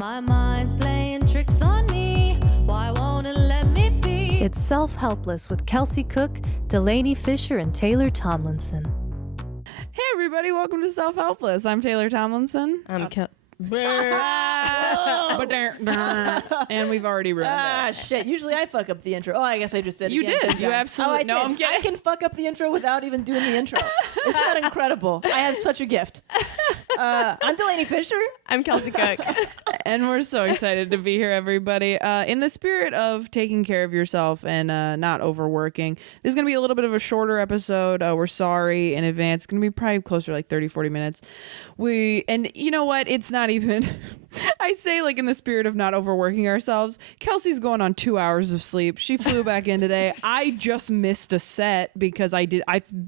My mind's playing tricks on me. Why won't it let me be? It's Self-Helpless with Kelsey Cook, Delaney Fisher, and Taylor Tomlinson. Hey everybody, welcome to Self-Helpless. I'm Taylor Tomlinson. I'm And we've already ruined it. Shit. Usually I fuck up the intro. Oh, I guess I just did. You again, did. didn't You I? absolutely. Oh, No, I'm kidding. I can fuck up the intro without even doing the intro. Isn't that incredible? I have such a gift. I'm Delaney Fisher. I'm Kelsey Cook. And we're so excited to be here, everybody. In the spirit of taking care of yourself and not overworking, this is going to be a little bit of a shorter episode. We're sorry in advance. It's going to be probably closer to like 30, 40 minutes. And you know what? It's not even... I say like in the spirit of not overworking ourselves. Kelsey's going on 2 hours of sleep. She flew back in today. I just missed a set because I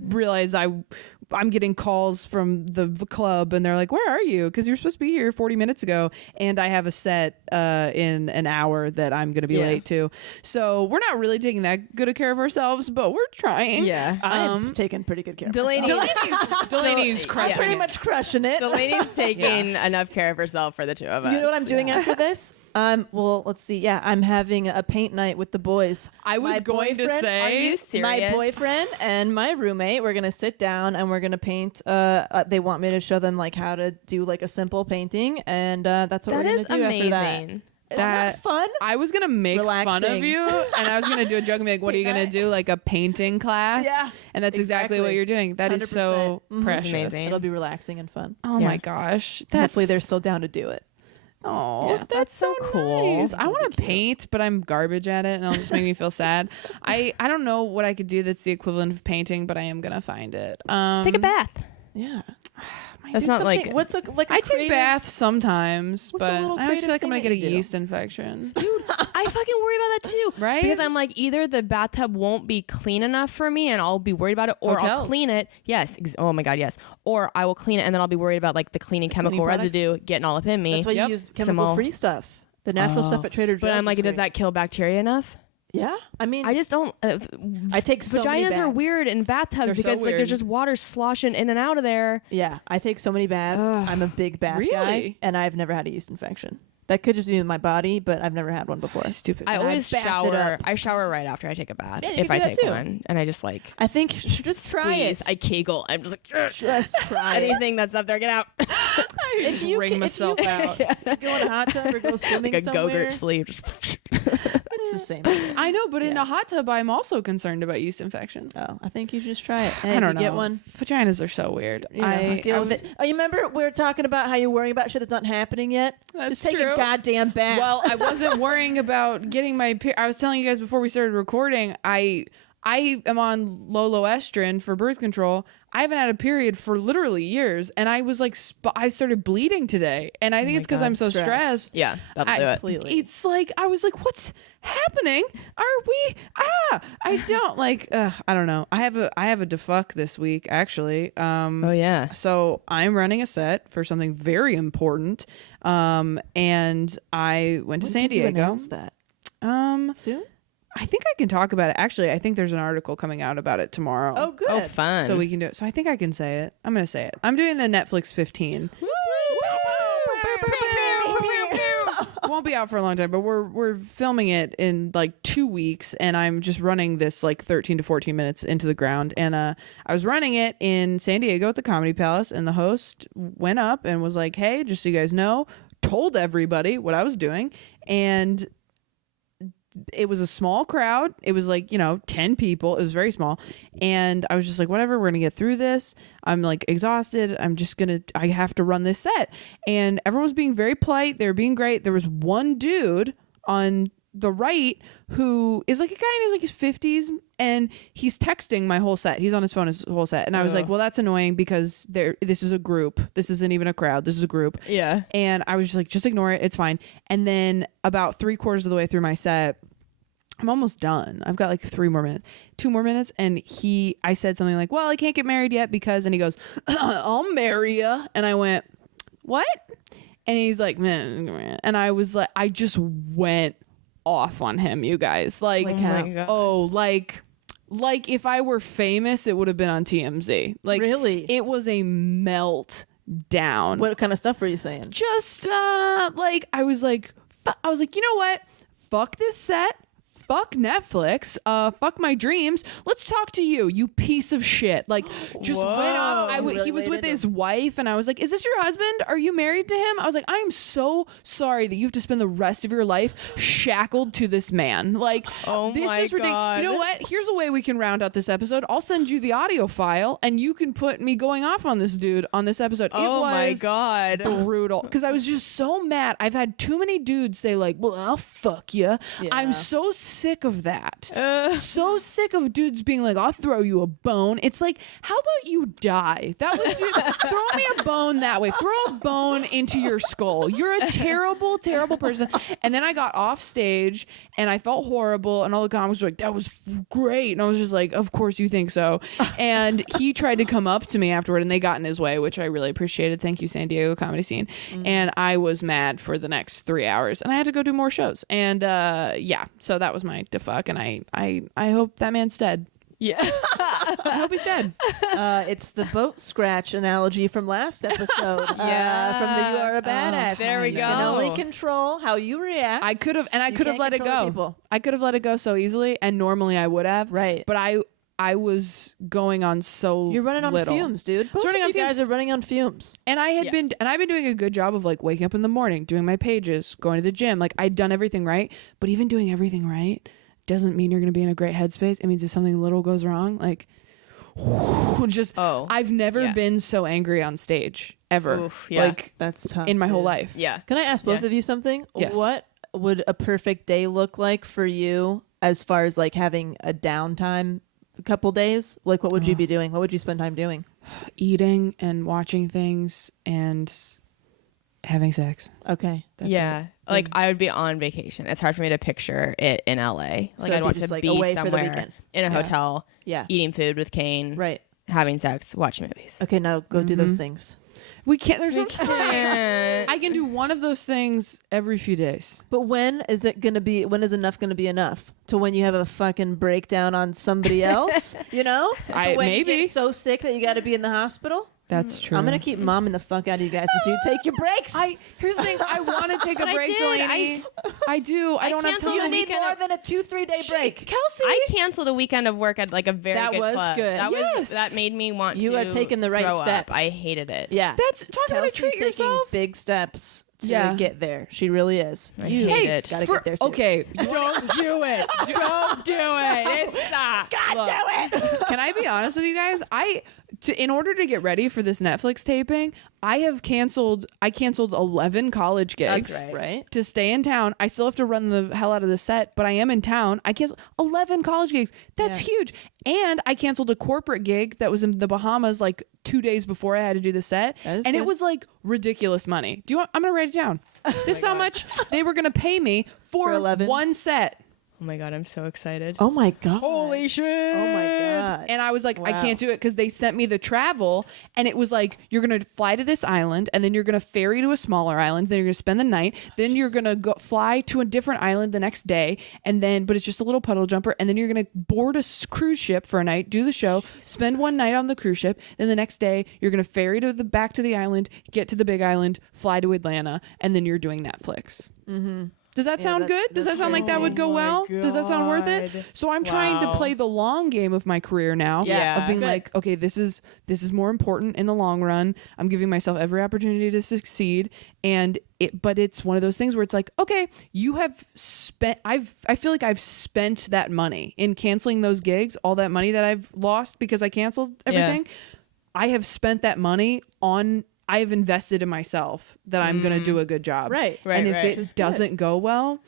realized I'm getting calls from the club and they're like, where are you? Because you're supposed to be here 40 minutes ago. And I have a set in an hour that I'm going to be late to. So we're not really taking that good a care of ourselves, but we're trying. Yeah. I'm taking pretty good care of myself. Delaney's crushing I'm pretty it. much crushing it. Delaney's taking enough care of herself for the two of us. You know what I'm doing after this? Well, let's see. Yeah, I'm having a paint night with the boys. I was going to say, Are you serious? My boyfriend and my roommate, we're going to sit down and we're going to paint. They want me to show them like how to do like a simple painting. And that's what That we're going is to do after that. amazing. Isn't that fun? I was gonna make fun of Relaxing. you, and I was gonna do a joke and be like, "What are you gonna do? Like a painting class?" Yeah, and that's exactly what exactly. you're doing. That is so 100%. precious. Amazing. It'll be relaxing and fun. Oh Yeah. my gosh, Hopefully they're still down to do it. Oh, Yeah. that's so cool. nice. I want to paint, but I'm garbage at it, and it'll just make me feel sad. I don't know what I could do that's the equivalent of painting, but I am gonna find it. Take a bath. Yeah. That's not like What's a I take creative- baths sometimes, What's a but little I always feel creative like I'm gonna thing get a that you do? yeast infection. Dude, I fucking worry about that too. Right? Because I'm like, either the bathtub won't be clean enough for me and I'll be worried about it, or I'll Hotels. clean it. Yes. Oh my God, yes. Or I will clean it and then I'll be worried about like the cleaning chemical products? residue getting all up in me. That's why Yep. you use Some chemical-free stuff. The natural stuff at Trader Joe's. But I'm like, is does great. that kill bacteria enough? Yeah. I mean, I just don't. I take so many vaginas are baths. weird in bathtubs They're so because like weird. there's just water sloshing in and out of there. Yeah, I take so many baths. I'm a big bath guy, Really? and I've never had a yeast infection. That could just be in my body, but I've never had one before. Stupid. I And always I bath it shower. up. I shower right after I take a bath. Yeah, you if can I do that take too. one, and I just like I think you should just try squeeze. it. I Kegel. I'm just like Just try it. anything that's up there, get out. I just you wring can- if myself you- out. Go in a hot tub or go swimming like a somewhere. Go-Gurt sleeve. Just It's the same. Thing. I know, but in a hot tub, I'm also concerned about yeast infection. Oh, I think you should just try it. And I if don't you know. get one. Vaginas are so weird. You know, deal with it. Oh, you remember we were talking about how you're worrying about shit that's not happening yet? That's just take true. a goddamn bath. Well, I wasn't worrying about getting my. I was telling you guys before we started recording. I am on low estrin for birth control. I haven't had a period for literally years, and I was like, I started bleeding today, and I think it's because God, I'm so stress. stressed. yeah, that'll do it. Completely. It's like I was like, what's happening? Are we? I don't like. I don't know. I have a defuck this week actually. Oh yeah. So I'm running a set for something very important. And I went to San When did you Diego. announce that? Soon? I think I can talk about it. Actually, I think there's an article coming out about it tomorrow. Oh, good. Oh, fun. So we can do it. So I think I can say it. I'm going to say it. I'm doing the Netflix 15. It won't be out for a long time, but we're filming it in like 2 weeks, and I'm just running this like 13 to 14 minutes into the ground. And I was running it in San Diego at the Comedy Palace, and the host went up and was like, hey, just so you guys know, told everybody what I was doing. And it was a small crowd. It was like, 10 people. It was very small. And I was just like, whatever, we're going to get through this. I'm like exhausted. I have to run this set. And everyone was being very polite. They were being great. There was one dude on the right who is like a guy in his 50s, and he's texting my whole set. He's on his phone his whole set. And I was like, well, that's annoying because this is a group. This isn't even a crowd. This is a group. Yeah. And I was just like, just ignore it. It's fine. And then about 3/4 of the way through my set, I'm almost done. I've got like 2 more minutes. And I said something like, well, I can't get married yet because, and he goes, I'll marry you. And I went, what? And he's like, man. And I was like, I just went off on him, you guys. Like if I were famous, it would have been on TMZ. Like, Really? it was a meltdown. down. What kind of stuff were you saying? Just like I was like, you know what? Fuck this set. Fuck Netflix. Fuck my dreams. Let's talk to you, you piece of shit. Like, just went off. He was with his wife, and I was like, "Is this your husband? Are you married to him?" I was like, "I am so sorry that you have to spend the rest of your life shackled to this man." Like, this is ridiculous. You know what? Here's a way we can round out this episode. I'll send you the audio file, and you can put me going off on this dude on this episode. My God. Brutal. Because I was just so mad. I've had too many dudes say like, "Well, I'll fuck you." Yeah. I'm so sick of that. So sick of dudes being like, "I'll throw you a bone." It's like, how about you die? That would do that. Throw me a bone that way. Throw a bone into your skull. You're a terrible, terrible person. And then I got off stage and I felt horrible, and all the comics were like, "That was great." And I was just like, "Of course you think so." And he tried to come up to me afterward, and they got in his way, which I really appreciated. Thank you, San Diego comedy scene. And I was mad for the next 3 hours, and I had to go do more shows. And yeah, so that was my fuck, and I hope that man's dead. Yeah. I hope he's dead. It's the boat scratch analogy from last episode. From the "You Are a Badass." There we You go. can only control how you react. I could have can't let it control go. people. I could have let it go so easily, and normally I would have. Right. But I was going on so You're running on little. fumes, dude. Both running of on you guys fumes. are running on fumes. And I've been doing a good job of like waking up in the morning, doing my pages, going to the gym. Like I'd done everything right, but even doing everything right doesn't mean you're going to be in a great headspace. It means if something little goes wrong, like I've never been so angry on stage ever. Oof, yeah. Like That's tough. in my whole dude. life. Yeah. Can I ask both of you something? Yes. What would a perfect day look like for you as far as like having a downtime a couple days? Like what would you be doing? What would you spend time doing? Eating and watching things and having sex. Okay. Yeah. Like I would be on vacation. It's hard for me to picture it in LA. Like it'd I'd be want just, to like, be away for the somewhere weekend. in a hotel, Yeah. eating food with Kane, Right. having sex, watching movies. Okay, now go do those things. We can't. There's no time. Can't. I can do one of those things every few days. But when is enough gonna be enough? To when you have a fucking breakdown on somebody else? You know? To when you maybe. get so sick that you gotta be in the hospital? That's true. I'm gonna keep momming the fuck out of you guys until you take your breaks. Here's the thing. I want to take a I break, did. Delaney. I do. I don't have canceled time. the you need weekend more of- than a 2-3 day break. Kelsey. I canceled a weekend of work at like a very That good was club. good. Yes. That made me want You to are taking the right throw up. steps. I hated it. Yeah. That's talking about Kelsey's treat taking yourself. big steps to Yeah. get there. She really is. I hate it. Gotta get there too. Okay. Don't do it. Don't do it. It sucks. Look, can I be honest with you guys? In order to get ready for this Netflix taping, I canceled 11 college gigs. That's right. To stay in town. I still have to run the hell out of the set, but I am in town. I canceled 11 college gigs. That's huge. And I canceled a corporate gig that was in the Bahamas like 2 days before I had to do the set. That is And it good. was like ridiculous money. I'm going to write it down. This is how much they were going to pay me for 11? one set. Oh my God, I'm so excited. Oh my god. Holy shit. Oh my god. And I was like, I Wow. can't do it because they sent me the travel, and it was like, you're gonna fly to this island, and then you're gonna ferry to a smaller island, then you're gonna spend the night, then you're gonna fly to a different island the next day, and then but it's just a little puddle jumper, and then you're gonna board a cruise ship for a night, do the show, spend one night on the cruise ship, then the next day you're gonna ferry back to the island, get to the big island, fly to Atlanta, and then you're doing Netflix. Mm-hmm. Does that sound that's- good? Does that's that sound like that would go well? Does that sound worth it? God. So I'm trying to Wow. play the long game of my career now. Yeah. Of being Good. like, okay, this is more important in the long run. I'm giving myself every opportunity to succeed. But it's one of those things where it's like, okay, you have spent I feel like I've spent that money in canceling those gigs, all that money that I've lost because I canceled everything. I have spent that money on I have invested in myself that I'm going to do a good job. Right. And if right. it doesn't go well,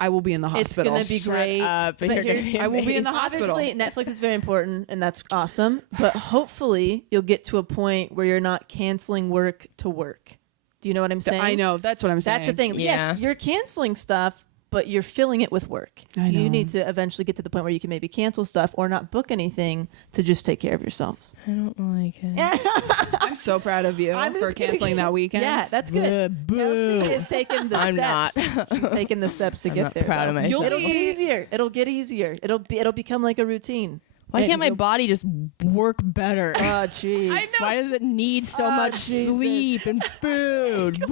I will be in the It's hospital. gonna be great. up. But You're gonna here's- be I will be in the hospital. Obviously, Netflix is very important, and that's awesome. But hopefully, you'll get to a point where you're not canceling work to work. Do you know what I'm saying? I know. That's what I'm saying. That's the thing. Yeah. Yes, you're canceling stuff, but you're filling it with work. I know. You need to eventually get to the point where you can maybe cancel stuff or not book anything to just take care of yourselves. I don't like it. I'm so proud of you I'm for just kidding. canceling that weekend. Yeah, that's good. Kelsey is taking the I'm steps. She's taking the steps to I'm get not there. proud of though. myself. You'll It'll be- get easier. It'll get easier. It'll become like a routine. Why can't my body just work better? Oh, jeez. Why does it need so much Jesus. sleep and food?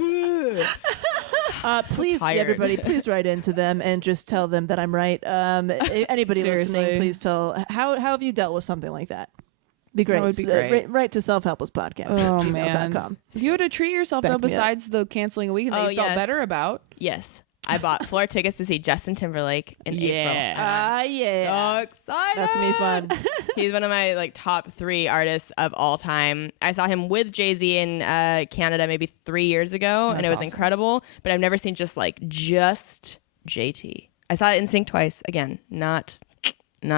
Please, tired. everybody, please write into them and just tell them that I'm right. Anybody Seriously. listening, please tell how have you dealt with something like that? Be great. That would be great. Write to Self-Helpless Podcast Oh, gmail.com. If you had to treat yourself, Back though, me up. besides the canceling a weekend that Oh, you felt yes. better about. Yes. I bought floor tickets to see Justin Timberlake in April. Yeah. So excited. That's gonna be fun. He's one of my like top 3 artists of all time. I saw him with Jay-Z in Canada maybe 3 years ago, and it was incredible. But I've never seen just JT. I saw it in sync twice. Again, not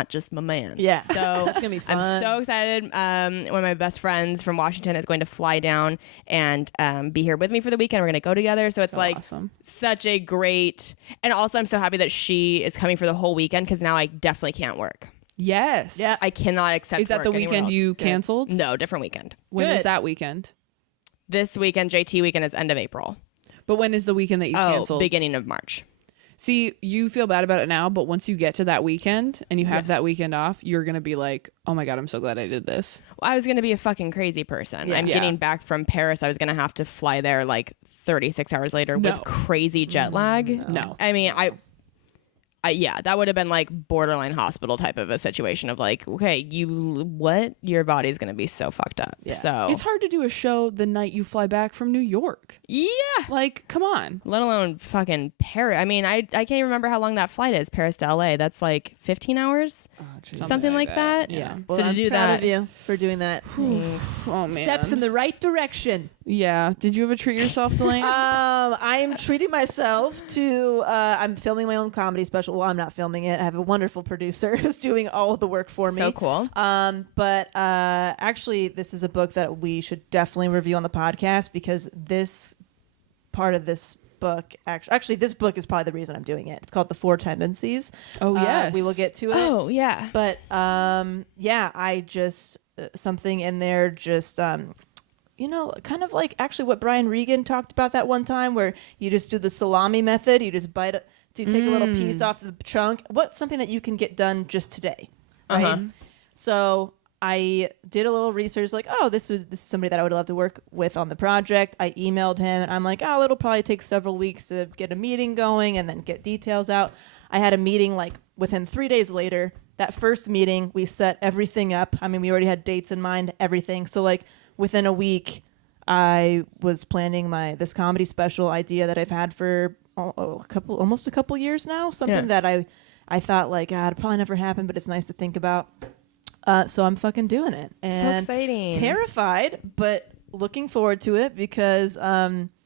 just my man. Yeah. So It's gonna be fun. I'm so excited. One of my best friends from Washington is going to fly down and be here with me for the weekend. We're going to go together. So it's awesome. such a great, and also I'm so happy that she is coming for the whole weekend because now I definitely can't work. Yes. Yeah. I cannot accept Is that work the anywhere weekend else. you Good. canceled? No, different weekend. When is Good. that weekend? This weekend, JT weekend is end of April. But when is the weekend that you canceled? Beginning of March. See, you feel bad about it now, but once you get to that weekend and you have that weekend off, you're going to be like, oh my God, I'm so glad I did this. Well, I was going to be a fucking crazy person. I'm Yeah. getting back from Paris. I was going to have to fly there like 36 hours later No. with crazy jet lag. No. I mean, yeah, that would have been like borderline hospital type of a situation of like, okay, your body's going to be so fucked up. Yeah. So It's hard to do a show the night you fly back from New York. yeah, Like, come on. let alone fucking Paris. I mean, I can't even remember how long that flight is, Paris to LA. That's like 15 hours, something like that. Yeah. Well, So to I'm do proud that, of you for doing that. Oh, man. Steps in the right direction. Yeah. Did you ever treat yourself, Delaney? I am treating myself to. I'm filming my own comedy special. Well, I'm not filming it. I have a wonderful producer who's doing all of the work for me. So cool. But actually, this is a book that we should definitely review on the podcast because this part of this book, actually, this book is probably the reason I'm doing it. It's called The 4 Tendencies. Oh, yes. We will get to it. Oh yeah. But yeah, I just something in there just kind of like actually what Brian Regan talked about that one time where you just do the salami method. You just bite it. Do you take a little piece off the chunk? What's something that you can get done just today? Right. Uh-huh. So I did a little research, like, oh, this is somebody that I would love to work with on the project. I emailed him, and I'm like, oh, it'll probably take several weeks to get a meeting going and then get details out. I had a meeting like within 3 days later. That first meeting, we set everything up. I mean, we already had dates in mind, everything. So like within a week, I was planning this comedy special idea that I've had for almost a couple years now. Something that I thought like, it'd probably never happen, but it's nice to think about. So I'm fucking doing it. And So exciting. Terrified, but looking forward to it because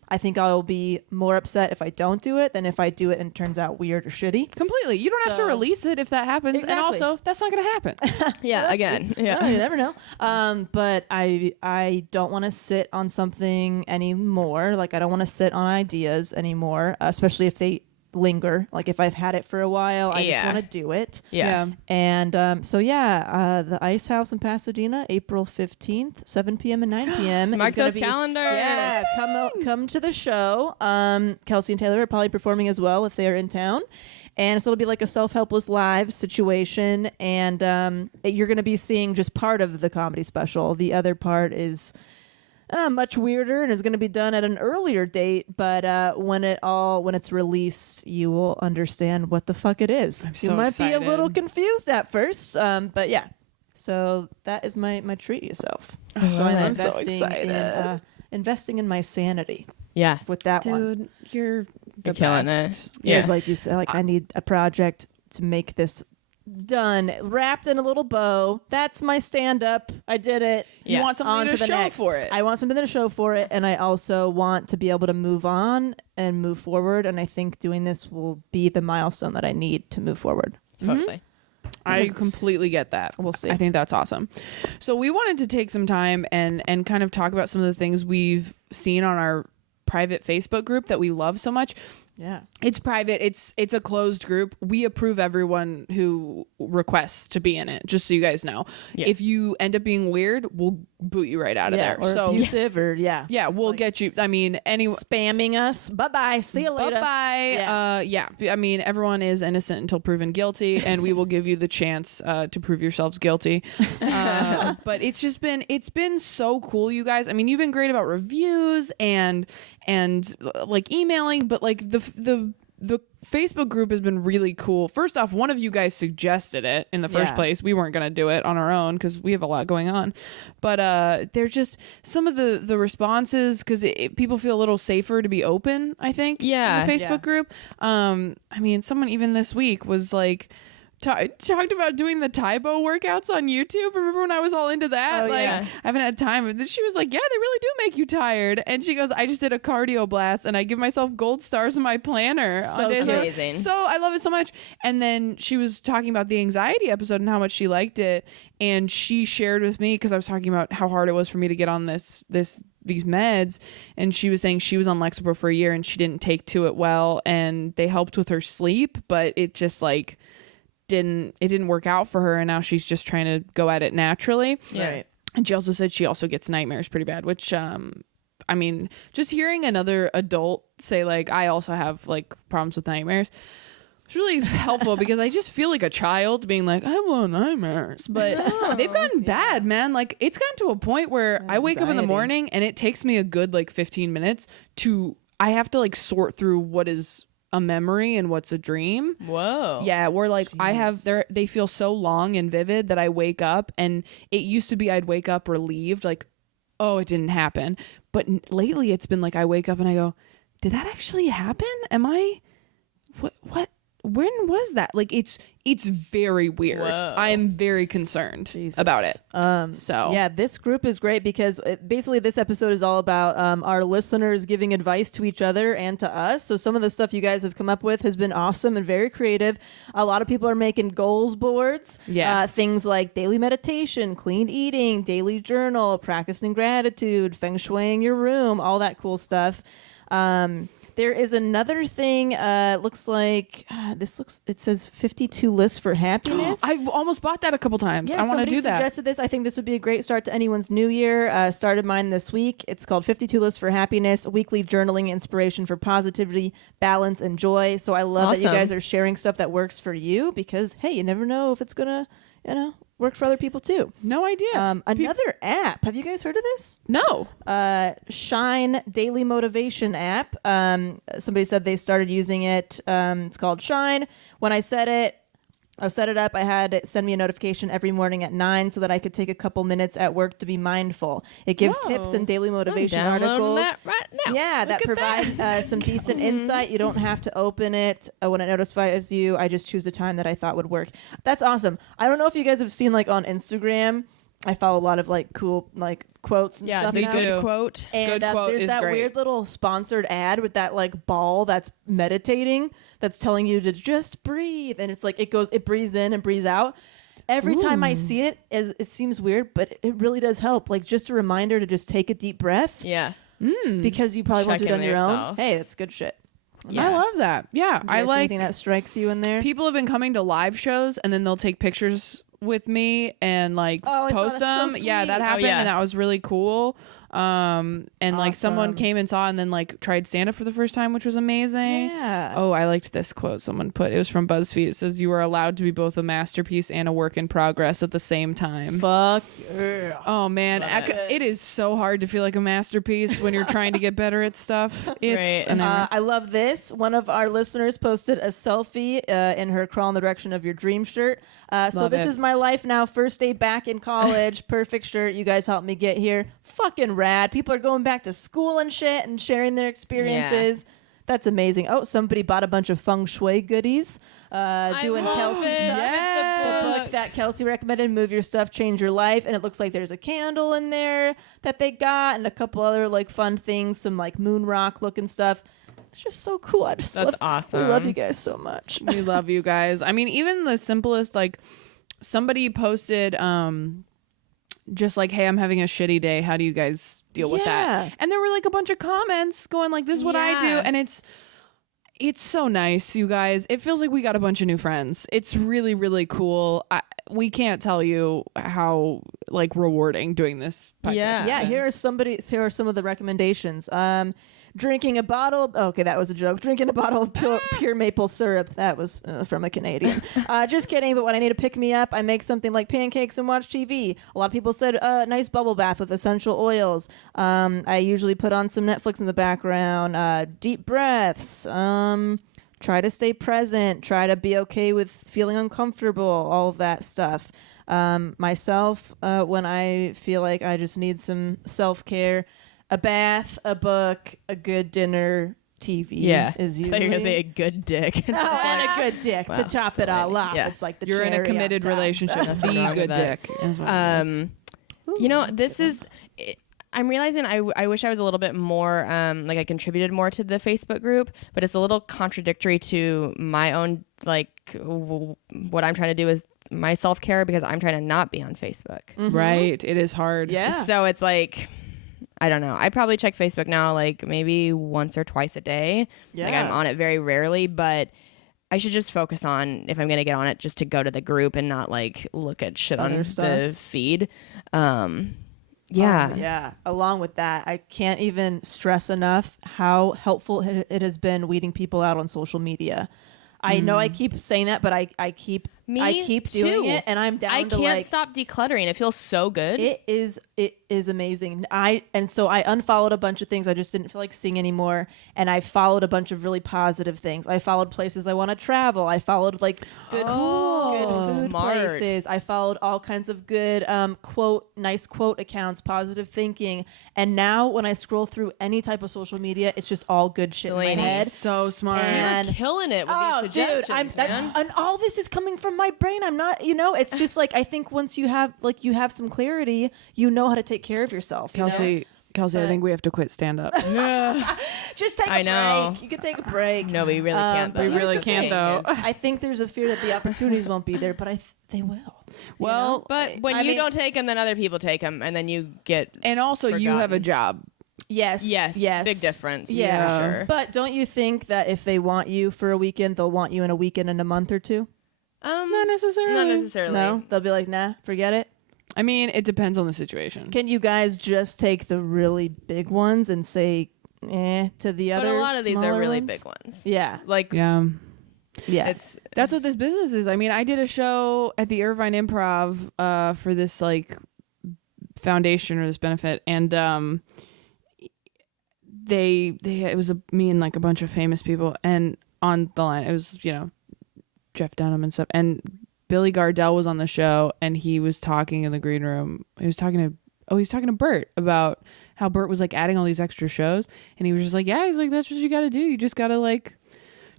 I think I'll be more upset if I don't do it than if I do it and it turns out weird or shitty. Completely. You don't have to So- release it if that happens. Exactly. And also, that's not going to happen. Yeah. Again. Yeah. Well, you never know. But I don't want to sit on something anymore. Like I don't want to sit on ideas anymore, especially if they linger. Like if I've had it for a while, I just Yeah. want to do it. Yeah. And the Ice House in Pasadena, April 15th, 7 p.m. and 9 p.m. Mark is gonna those calendars. Yeah, come to the show. Kelsey and Taylor are probably performing as well if they're in town. And so it'll be like a Self-Helpless live situation. And you're going to be seeing just part of the comedy special. The other part is much weirder and is going to be done at an earlier date. But when it's released, you will understand what the fuck it is. so you might excited. be a little confused at first. But yeah. So that is my treat yourself. So I'm so investing excited. investing in my sanity Yeah. with that one. Dude, you're the You're killing best. it. Because Yeah. like you said, like I need a project to make this done, wrapped in a little bow. That's my stand-up. I did it. You want something On to the show next. for it. I want something to show for it, and I also want to be able to move on and move forward. And I think doing this will be the milestone that I need to move forward. Totally. I completely get that. We'll see. I think that's awesome. So we wanted to take some time and kind of talk about some of the things we've seen on our private Facebook group that we love so much. Yeah. It's private. It's a closed group. We approve everyone who requests to be in it, just so you guys know. Yeah. If you end up being weird, we'll boot you right out of there. Or So abusive or yeah, we'll get you. I mean, spamming us. Bye-bye. See you later. Bye-bye. Yeah. I mean, everyone is innocent until proven guilty, and we will give you the chance to prove yourselves guilty. But it's been so cool, you guys. I mean, you've been great about reviews and like emailing, but like the Facebook group has been really cool. First off, one of you guys suggested it in the first place. We weren't going to do it on our own because we have a lot going on. But there's just some of the responses because people feel a little safer to be open, I think, in the Facebook group. I mean, someone even this week was like, talked about doing the Taibo workouts on YouTube. Remember when I was all into that? I haven't had time. And she was like, yeah, they really do make you tired. And she goes, I just did a cardio blast and I give myself gold stars in my planner. So amazing. So I love it so much. And then she was talking about the anxiety episode and how much she liked it. And she shared with me, because I was talking about how hard it was for me to get on these meds, and she was saying she was on Lexapro for a year and she didn't take to it well, and they helped with her sleep, but it just like didn't work out for her, and now she's just trying to go at it naturally. Right. And she also said she also gets nightmares pretty bad, which I mean, just hearing another adult say like I also have like problems with nightmares, it's really helpful because I just feel like a child being like, I want nightmares. But they've gotten bad, man. Like it's gotten to a point where I wake up in the morning and it takes me a good like 15 minutes I have to like sort through what is a memory and what's a dream. Whoa. Yeah, where like they feel so long and vivid that I wake up, and it used to be I'd wake up relieved, like, oh, it didn't happen. But lately it's been like I wake up and I go, did that actually happen? Am I what when was that? Like it's very weird. Whoa. I am very concerned about it. So yeah, this group is great because basically this episode is all about our listeners giving advice to each other and to us. So some of the stuff you guys have come up with has been awesome and very creative. A lot of people are making goals boards. Yes. Things like daily meditation, clean eating, daily journal, practicing gratitude, feng shuiing your room, all that cool stuff. There is another thing. Looks like it says 52 lists for happiness. I've almost bought that a couple times. Yeah, I want to do that. Suggested this. I think this would be a great start to anyone's new year. Started mine this week. It's called 52 Lists for Happiness, weekly journaling inspiration for positivity, balance, and joy. So I love that you guys are sharing stuff that works for you because, hey, you never know if it's going to, work for other people too. No idea. Another app. Have you guys heard of this? No. Shine Daily Motivation app. Somebody said they started using it. It's called Shine. When I set it up, I had it send me a notification every morning at 9 so that I could take a couple minutes at work to be mindful. It gives tips and daily motivation articles. That right now. Yeah, that provide some decent insight. You don't have to open it when it notifies you. I just choose a time that I thought would work. That's awesome. I don't know if you guys have seen like on Instagram, I follow a lot of like cool like quotes and stuff. The now. good quote. And Good quote there's is that great. weird little sponsored ad with that like ball that's meditating, that's telling you to just breathe, and it's like it breathes in and breathes out. Every time I see it, it seems weird, but it really does help. Like just a reminder to just take a deep breath. Yeah. Because you probably won't do Check it on in your own. yourself. Hey, that's good shit. I love that. Yeah, I I like anything that strikes you in there. people have been coming to live shows and then they'll take pictures with me and like I saw post that. So them. Yeah, that sweet. happened yeah. and that was really cool. And like someone Awesome. came and saw and then like tried stand up for the first time, which was amazing. Yeah. Oh, I liked this quote someone put. It was from BuzzFeed. It says, "You are allowed to be both a masterpiece and a work in progress at the same time." Fuck yeah. Oh man, it is so hard to feel like a masterpiece when you're trying to get better at stuff. It's Right. I love this. One of our listeners posted a selfie in her Crawl in the Direction of Your Dream shirt. So Love this it. is my life now. First day back in college. Perfect shirt. You guys helped me get here. Fucking rad. People are going back to school and shit and sharing their experiences. That's amazing. Oh, somebody bought a bunch of feng shui goodies. Doing love Kelsey it. stuff. Yes. The book that Kelsey recommended, Move Your Stuff, Change Your Life. And it looks like there's a candle in there that they got and a couple other like fun things, some like moon rock looking stuff. It's just so cool. That's We love awesome. you guys so much. We love you guys. I mean, even the simplest, like somebody posted just like, hey, I'm having a shitty day. How do you guys deal with Yeah. that? And there were like a bunch of comments going like, this is what I do. Yeah. And It's so nice, you guys. It feels like we got a bunch of new friends. It's really, really cool. We can't tell you how like rewarding doing this podcast. Yeah, here are some of the recommendations. Drinking a bottle. Okay, that was a joke. Drinking a bottle of pure maple syrup. That was from a Canadian. Just kidding. But when I need to pick me up, I make something like pancakes and watch TV. A lot of people said nice bubble bath with essential oils. I usually put on some Netflix in the background. Deep breaths. Try to stay present. Try to be okay with feeling uncomfortable. All of that stuff. Myself, when I feel like I just need some self-care. A bath, a book, a good dinner, TV. Yeah, is usually. I thought you were gonna say a good dick. Oh, and a good dick to top it all off. Yeah. It's like the You're in a cherry committed on top. relationship. Nothing wrong The good with that. dick. Is what it is. You know, this is. I'm realizing I wish I was a little bit more like I contributed more to the Facebook group, but it's a little contradictory to my own like what I'm trying to do with my self care because I'm trying to not be on Facebook. Right. It is hard. Yeah. So it's like. I don't know. I probably check Facebook now like maybe once or twice a day. Like Yeah. I'm on it very rarely, but I should just focus on if I'm going to get on it just to go to the group and not like look at shit Other on stuff. the feed. Yeah. Yeah. Along with that, I can't even stress enough how helpful it has been weeding people out on social media. I know I keep saying that, but I keep doing too. it, and I'm down I to can't like stop decluttering. It feels so good. it is amazing. So I unfollowed a bunch of things I just didn't feel like seeing anymore, and I followed a bunch of really positive things. I followed places I want to travel. I followed like good food smart. places. I followed all kinds of good nice quote accounts, positive thinking. And now when I scroll through any type of social media, it's just all good shit in my Delaney. head. So smart. And- You're killing it with Oh, these dude, suggestions, man. and all this is coming from my brain. I'm not, it's just like I think once you have some clarity, you know how to take care of yourself. you know? Kelsey, I think we have to quit stand up. Just take a I know. break. You can take a break. No, we really can't. but though. we really here's the can't, thing though. is, I think there's a fear that the opportunities won't be there, but they will. Well, But when I you mean- don't take them, then other people take them, and then you get and also you have a forgotten. job. Yes. big difference. Yeah. for sure. But don't you think that if they want you for a weekend, they'll want you in a weekend and a month or two? Not necessarily. Not necessarily. No, they'll be like, nah, forget it. I mean, it depends on the situation. Can you guys just take the really big ones and say to the But other a lot of these are smaller really ones? big ones. Yeah. Like Yeah. Yeah. it's That's what this business is. I mean, I did a show at the Irvine Improv for this like foundation or this benefit, and it was me and like a bunch of famous people, and on the line it was Jeff Dunham and stuff, and Billy Gardell was on the show, and he was talking in the green room. He was talking to Bert about how Bert was like adding all these extra shows, and he was just like, yeah, he's like, that's what you got to do. You just got to like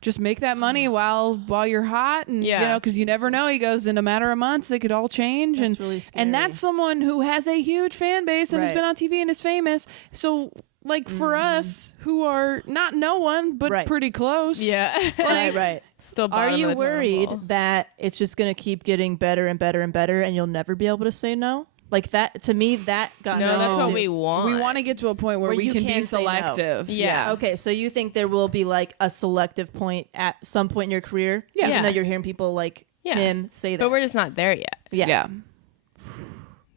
just make that money while you're hot, and because you never know. He goes, in a matter of months it could all change. That's and really scary. and that's someone who has a huge fan base and has Right. been on TV and is famous. So like for us who are not no one but Right. pretty close, right. still. Are bottom you of the totem worried pole. that it's just going to keep getting better and better and better, and you'll never be able to say no? Like that, to me, that got No, that's what too. we want. we want to get to a point where we you can be say no. selective. Yeah. Okay, so you think there will be like a selective point at some point in your career? Yeah. Even Yeah. though you're hearing people like Yeah. him say that. But we're just not there yet. Yeah.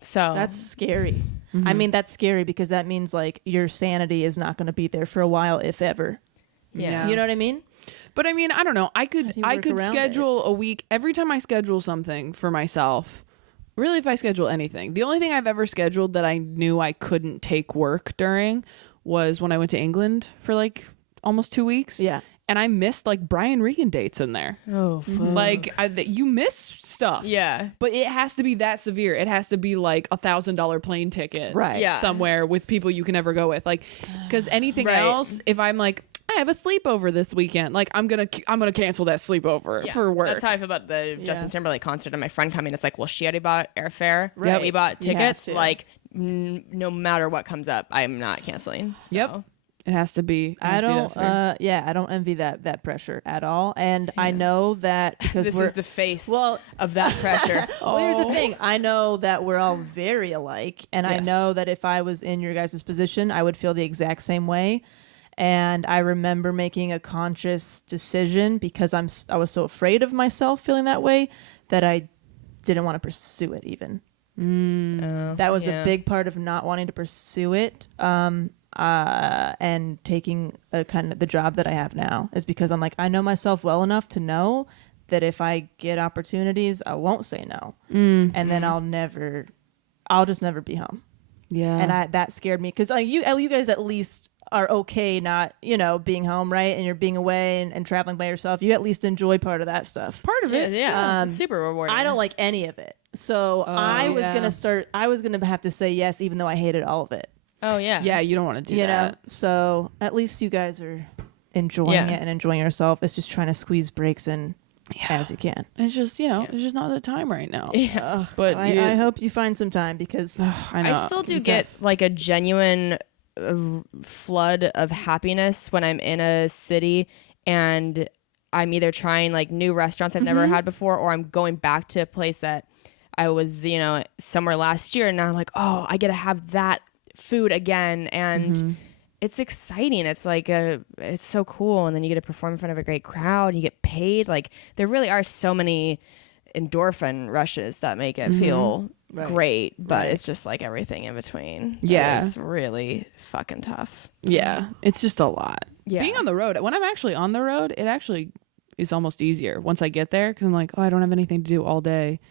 So That's scary. I mean, that's scary because that means like your sanity is not going to be there for a while, if ever. yeah. You know what I mean? But I mean, I don't know. I do could you I work could around schedule it? a week every time I schedule something for myself. Really, if I schedule anything, the only thing I've ever scheduled that I knew I couldn't take work during was when I went to England for like almost 2 weeks. Yeah. And I missed like Brian Regan dates in there. Oh, fuck. Like you miss stuff. Yeah. But it has to be that severe. It has to be like $1,000 plane ticket. Right. Yeah. Somewhere with people you can never go with. Like, because anything Right. else, if I'm like, I have a sleepover this weekend, like I'm gonna cancel that sleepover Yeah. for work. That's how I feel about the Justin Timberlake concert and my friend coming. It's like, well, she already bought airfare. Right. We bought You have tickets. to. Like, no matter what comes up, I'm not canceling. So. Yep. It has to be. I don't. I don't envy that pressure at all. And I know that because This we're is the face Well- of that pressure. Well, here's the thing. I know that we're all very alike, and I Yes. know that if I was in your guys' position, I would feel the exact same way. And I remember making a conscious decision because I was so afraid of myself feeling that way that I didn't want to pursue it even. That was a big part of not wanting to pursue it. And taking kind of the job that I have now is because I'm like, I know myself well enough to know that if I get opportunities, I won't say no. And then I'll just never be home. Yeah. And that scared me because you guys at least are okay not, being home, right? And you're being away and traveling by yourself. You at least enjoy part of that stuff. Part of it. Yeah. Super rewarding. I don't like any of it. So I was going to have to say yes, even though I hated all of it. Oh, yeah. Yeah, you don't want to do that. So at least you guys are enjoying it and enjoying yourself. It's just trying to squeeze breaks in as you can. It's just, it's just not the time right now. Yeah. But I hope you find some time because I know. I still do get like a genuine flood of happiness when I'm in a city and I'm either trying like new restaurants I've never had before, or I'm going back to a place that I was, somewhere last year, and now I'm like, oh, I get to have that food again, and it's exciting. It's like it's so cool, and then you get to perform in front of a great crowd. You get paid. Like there really are so many endorphin rushes that make it feel great, but it's just like everything in between. Yeah, it's really fucking tough. Yeah, it's just a lot. Yeah. Being on the road, when I'm actually on the road, it actually is almost easier once I get there because I'm like, oh, I don't have anything to do all day.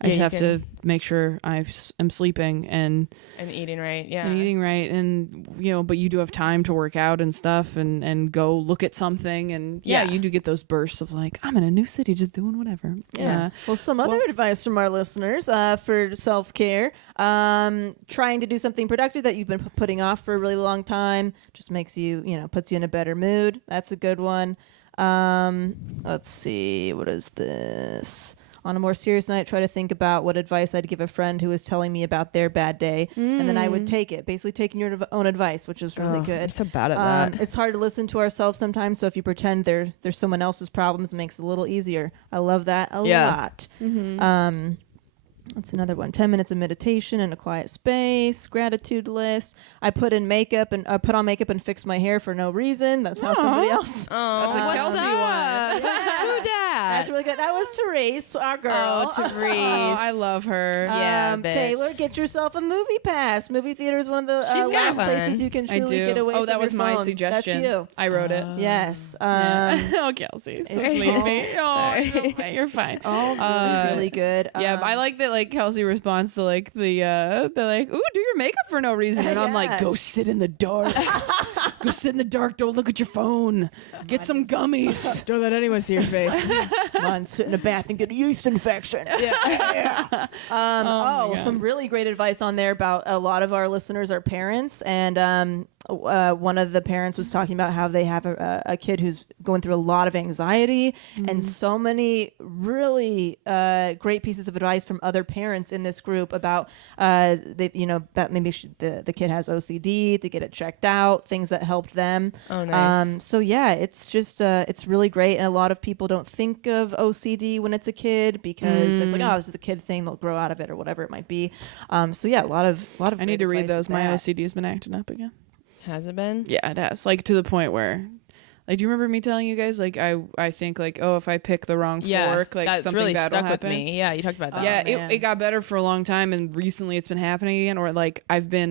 I just have to make sure I am sleeping and eating right. Yeah. And eating right. And, but you do have time to work out and stuff and go look at something. And you do get those bursts of like, I'm in a new city, just doing whatever. Yeah. Well, some other advice from our listeners for self-care. Trying to do something productive that you've been putting off for a really long time just makes you, puts you in a better mood. That's a good one. Let's see. What is this? On a more serious night, try to think about what advice I'd give a friend who was telling me about their bad day, and then I would take it. Basically, taking your own advice, which is really good. I'm so bad at that. It's hard to listen to ourselves sometimes, so if you pretend there's someone else's problems, it makes it a little easier. I love that a lot. That's another one. 10 minutes of meditation in a quiet space. Gratitude list. I put on makeup and fix my hair for no reason. That's how somebody else. That's a Kelsey one. Who dat? That's really good. That was Therese, our girl. Oh, Therese. I love her. Yeah, bitch. Taylor, get yourself a movie pass. Movie theater is one of the She's got last one. places you can truly get away from that was your my phone. suggestion. That's you. I wrote it. Yes. Oh, Kelsey. So sweet of me. Oh, you're fine. All really good. Yeah, but I like that. Like Kelsey responds to like they're like, "Ooh, do your makeup for no reason," and I'm like, "Go sit in the dark. Go sit in the dark. Don't look at your phone. Get some gummies. Don't let anyone see your face. Come on, sit in a bath and get a yeast infection. Some really great advice on there about a lot of our listeners are parents, and one of the parents was talking about how they have a kid who's going through a lot of anxiety, and so many really great pieces of advice from other parents in this group about that maybe the kid has OCD, to get it checked out, things that helped them. Oh, nice. So yeah, it's just it's really great, and a lot of people don't think of OCD when it's a kid because it's like, oh, this is a kid thing, they'll grow out of it or whatever it might be. So yeah, a lot of. I need to read those. My OCD has been acting up again. Has it been? Yeah, it has. Like to the point where, like, do you remember me telling you guys, like, I think like, oh, if I pick the wrong fork, like that's something really bad will stuck with happen. me. Yeah, you talked about that. Yeah, it got better for a long time, and recently it's been happening again. Or like I've been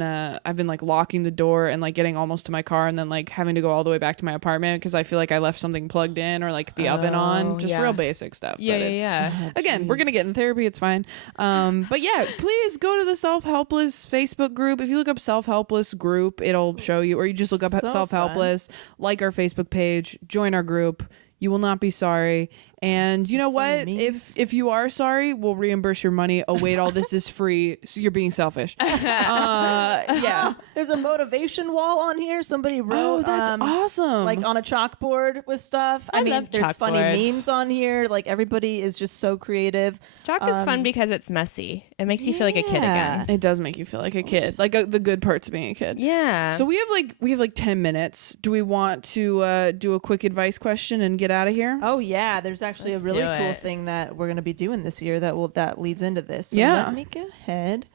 like locking the door and like getting almost to my car, and then like having to go all the way back to my apartment because I feel like I left something plugged in or like the oven on. Just real basic stuff. Yeah. Again, we're gonna get in therapy. It's fine. But yeah, please go to the Self-Helpless Facebook group. If you look up Self-Helpless group, it'll show you, or you just look up Self-Helpless, like our Facebook page, join our group. You will not be sorry. And you know what? If you are sorry, we'll reimburse your money. Oh wait, all this is free, so you're being selfish. Yeah. There's a motivation wall on here. Somebody wrote. Oh, that's awesome. Like on a chalkboard with stuff. I mean, love there's funny chalkboards. memes on here. Like everybody is just so creative. Chalk is fun because it's messy. It makes you feel like a kid again. It does make you feel like a kid, like the good parts of being a kid. Yeah. So we have like 10 minutes. Do we want to do a quick advice question and get out of here? Oh yeah, there's actually Let's a really do cool it. thing that we're going to be doing this year that leads into this. So Yeah. let me go ahead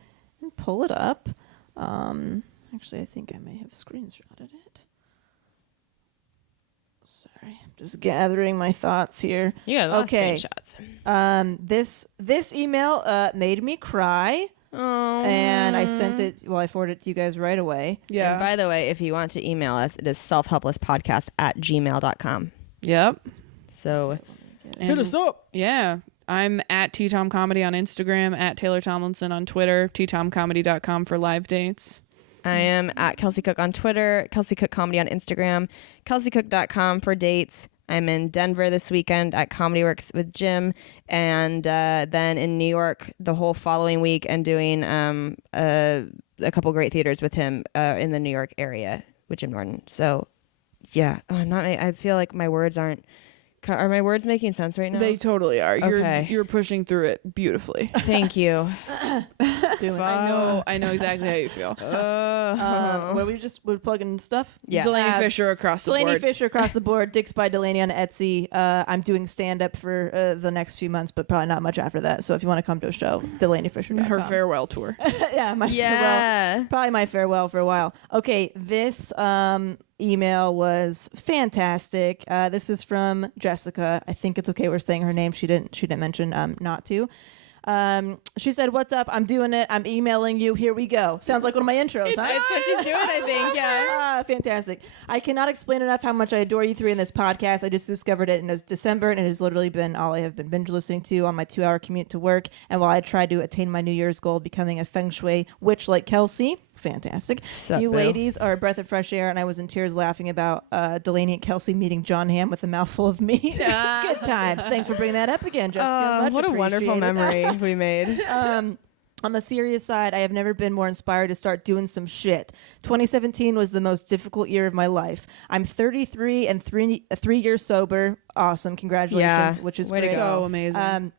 and pull it up. Actually, I think I may have screenshotted it. Sorry, just gathering my thoughts here. You got a lot Okay. of screenshots. This email made me cry, Oh. and I sent it. Well, I forwarded it to you guys right away. Yeah. And by the way, if you want to email us, it is selfhelplesspodcast@gmail.com. Yep. So And- up. Yeah. I'm at T-Tom Comedy on Instagram, at Taylor Tomlinson on Twitter, ttomcomedy.com for live dates. I am at Kelsey Cook on Twitter, Kelsey Cook Comedy on Instagram, kelseycook.com for dates. I'm in Denver this weekend at Comedy Works with Jim, and then in New York the whole following week and doing a couple great theaters with him in the New York area with Jim Norton. So yeah, I feel like my words aren't. Are my words making sense right now? They totally are. Okay. You're pushing through it beautifully. Thank you. I know exactly how you feel. Where we're plugging stuff. Yeah. Delaney Fisher across the Delaney board. Fisher across the board. Dicks by Delaney on Etsy. I'm doing stand up for the next few months, but probably not much after that. So if you want to come to a show, DelaneyFisher.com. Her farewell tour. Yeah, my farewell. Probably my farewell for a while. Okay, this email was fantastic. This is from Jessica. I think it's okay we're saying her name. She didn't mention not to. She said, "What's up? I'm doing it. I'm emailing you. Here we go." Sounds like one of my intros, huh? That's what she's doing, I think. Yeah. Fantastic. I cannot explain enough how much I adore you three in this podcast. I just discovered it in December, and it has literally been all I have been binge listening to on my 2-hour commute to work. And while I try to attain my New Year's goal of becoming a feng shui witch like Kelsey, fantastic. Sup, You boo? ladies are a breath of fresh air, and I was in tears laughing about Delaney and Kelsey meeting John Hamm with a mouthful of meat. Good times. Thanks for bringing that up again, Jessica. Much What a wonderful appreciated. memory we made. On the serious side, I have never been more inspired to start doing some shit. 2017 was the most difficult year of my life. I'm 33 and 3 years sober. Awesome. Congratulations, Yeah. which is Way to great. go. So amazing.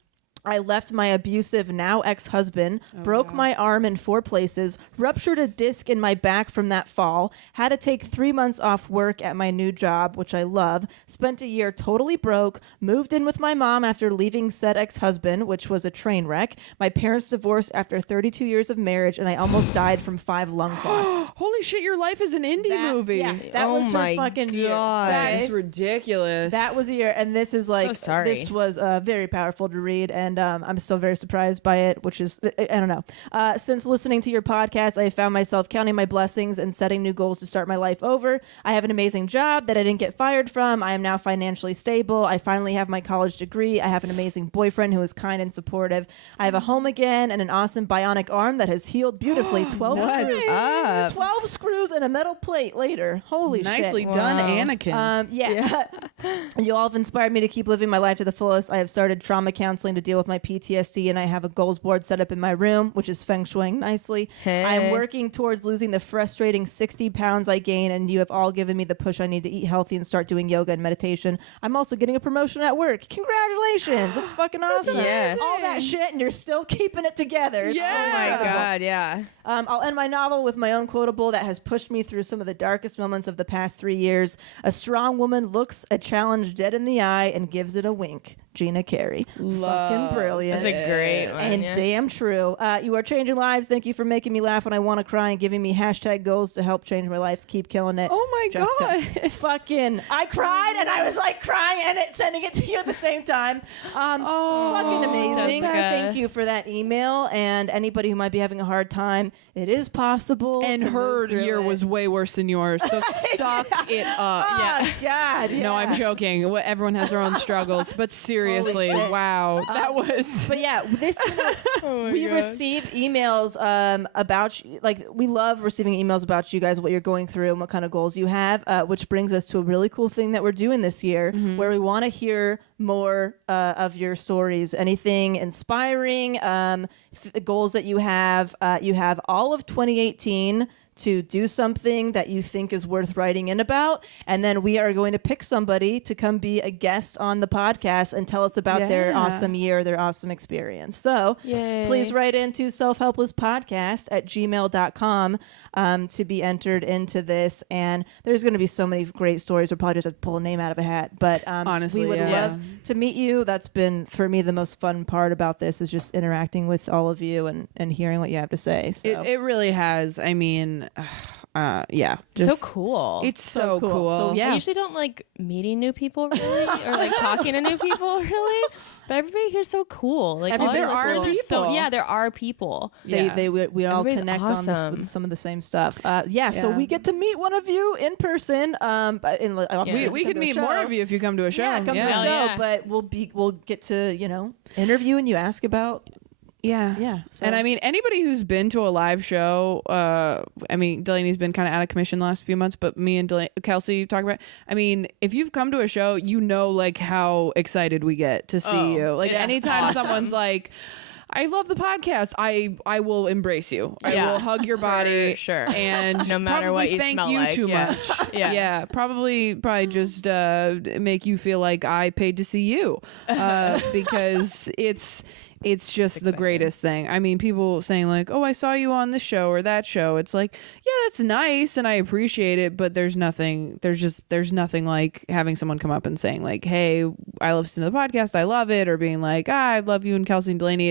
I left my abusive, now ex-husband, broke my arm in 4 places, ruptured a disc in my back from that fall, had to take 3 months off work at my new job, which I love, spent a year totally broke, moved in with my mom after leaving said ex-husband, which was a train wreck. My parents divorced after 32 years of marriage, and I almost died from 5 lung clots. Holy shit, your life is an indie movie. Yeah, that Oh was her my fucking year. God. That's okay? ridiculous. That was a year, and this is like, sorry. this was very powerful to read, and I'm still very surprised by it, which is, I don't know. Since listening to your podcast, I found myself counting my blessings and setting new goals to start my life over. I have an amazing job that I didn't get fired from. I am now financially stable. I finally have my college degree. I have an amazing boyfriend who is kind and supportive. I have a home again and an awesome bionic arm that has healed beautifully. 12 screws. Up. 12 screws and a metal plate later. Holy shit. Nicely done, Wow. Anakin. Yeah. You all have inspired me to keep living my life to the fullest. I have started trauma counseling to deal with my PTSD, and I have a goals board set up in my room, which is feng shuiing nicely. Hey. I am working towards losing the frustrating 60 pounds I gain, and you have all given me the push I need to eat healthy and start doing yoga and meditation. I'm also getting a promotion at work. Congratulations. That's fucking awesome. Yes. All that shit, and you're still keeping it together. It's Oh my unbelievable. God, yeah. I'll end my novel with my own quotable that has pushed me through some of the darkest moments of the past 3 years. A strong woman looks a challenge dead in the eye and gives it a wink. Gina Carey. Fucking brilliant. That's a great one. And yeah. damn true. You are changing lives. Thank you for making me laugh when I want to cry and giving me hashtag goals to help change my life. Keep killing it. Oh my Jessica. God. Fucking, I cried and I was like crying and sending it to you at the same time. Fucking amazing. Jessica. Thank you for that email. And anybody who might be having a hard time, it is possible. And to her move through year it. was way worse than yours, so suck it up. Oh, God. No, I'm yeah. joking. Everyone has their own struggles, but seriously, Holy shit. wow, that was. But yeah, this we receive emails about you. Like, we love receiving emails about you guys, what you're going through and what kind of goals you have, which brings us to a really cool thing that we're doing this year, where we want to hear more of your stories, anything inspiring, goals that you have. You have all of 2018 to do something that you think is worth writing in about, and then we are going to pick somebody to come be a guest on the podcast and tell us about their Yeah. awesome year, their awesome experience. So Yay. please write into selfhelplesspodcast@gmail.com to be entered into this, and there's going to be so many great stories. We'll probably just have to pull a name out of a hat, but Honestly, we would yeah. love to meet you. That's been, for me, the most fun part about this is just interacting with all of you and hearing what you have to say. So. It really has. I mean, yeah, So just cool. It's so cool. So, yeah. I usually don't like meeting new people really, or like talking to new people really. But everybody here's so cool. Like all Everybody's our listeners cool. are so people. yeah, there are people. We all Everybody's connect on this awesome. with some of the same stuff. So Yeah. we get to meet one of you in person. But we could meet more of you if you come to a show. Yeah, come to a Hell show. yeah. But we'll get to interview and you ask about. Yeah. So. And I mean, anybody who's been to a live show, I mean, Delaney's been kind of out of commission the last few months, but me and Kelsey talk about, I mean, if you've come to a show, you know, like how excited we get to see you. Like it's anytime awesome. someone's like, I love the podcast, I will embrace you. I Yeah. will hug your body. For sure. And No matter probably what you thank smell you like. too Yeah. much. Yeah. Probably just make you feel like I paid to see you, because it's just the exciting. greatest thing. I mean, people saying like, "Oh, I saw you on this show or that show." It's like, yeah, that's nice and I appreciate it, but there's nothing like having someone come up and saying like, "Hey, I listen to the podcast, I love it," or being like, I love you and Kelsey and Delaney.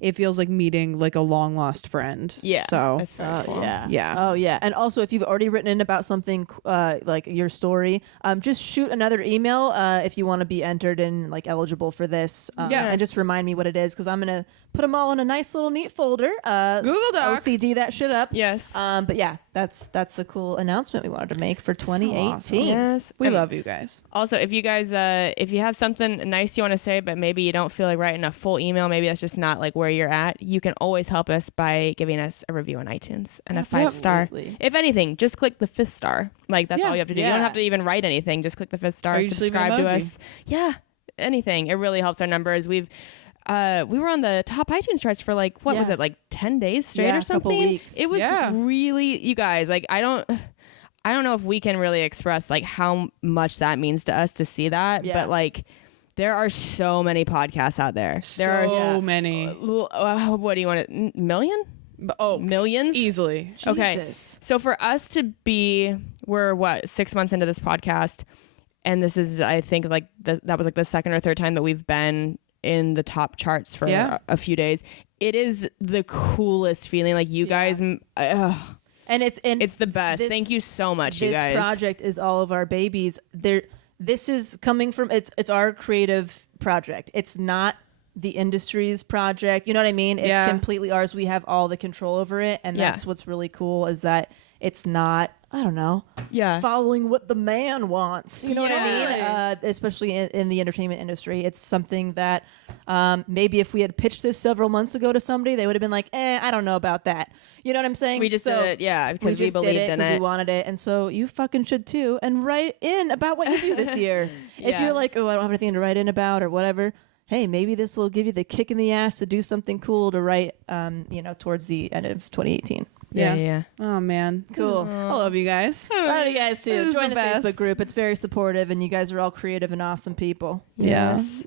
It feels like meeting like a long lost friend. Yeah. So That's very cool. Yeah. Oh yeah. And also, if you've already written in about something like your story, just shoot another email if you want to be entered and like eligible for this. And just remind me what it is, because I'm gonna put them all in a nice little neat folder. Google Doc. OCD that shit up. Yes. But yeah, that's the cool announcement we wanted to make for 2018. awesome. Yes. We love you guys. Also, if you guys, if you have something nice you want to say, but maybe you don't feel like writing a full email, maybe that's just not like where you're at, you can always help us by giving us a review on iTunes and a 5-star. Absolutely. If anything, just click the 5th star. Like that's Yeah. all you have to do. You Yeah. don't have to even write anything. Just click the 5th star. Or you just leave an Subscribe to emoji. us. Yeah, anything. It really helps our numbers. We were on the top iTunes charts for like what was Yeah. it, like 10 days straight Yeah, or a couple something? weeks. It was Yeah. really, you guys, like I don't know if we can really express like how much that means to us to see that, Yeah. but like there are so many podcasts out there. There are So many. what do you want to million? Millions? Easily. Okay. Jesus. So for us to be, we're what, 6 months into this podcast, and this is, I think, like that was like the second or third time that we've been in the top charts for Yeah. a few days. It is the coolest feeling. Like you guys, And it's the best. this- Thank you so much, you guys. This project is all of our babies. This is coming from it's our creative project. It's not the industry's project. You know what I mean? It's Yeah. completely ours. We have all the control over it, and Yeah. that's what's really cool is that it's not, I don't know, Yeah. following what the man wants. You know what I Yeah. mean? Especially in the entertainment industry, it's something that maybe if we had pitched this several months ago to somebody, they would have been like, I don't know about that. You know what I'm saying? We just did it, yeah, because we just did believed it in 'cause it. We wanted it, and so you fucking should too. And write in about what you do this year. If Yeah. you're like, oh, I don't have anything to write in about or whatever. Hey, maybe this will give you the kick in the ass to do something cool to write, towards the end of 2018. Yeah. Oh man. Cool. I love you guys. Love you guys This too. is Join the the best. Facebook group. It's very supportive, and you guys are all creative and awesome people. Yes.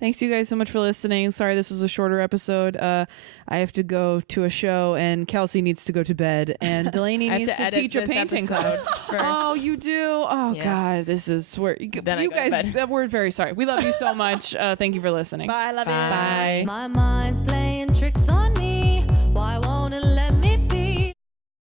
Thanks you guys so much for listening. Sorry this was a shorter episode. I have to go to a show and Kelsey needs to go to bed and Delaney I have needs to to edit teach a this painting episode class. first. Oh, you do? Oh Yes. God, this is where Then I you go to guys. bed. We're very sorry. We love you so much. Thank you for listening. Bye. Love you. Bye. My mind's playing tricks on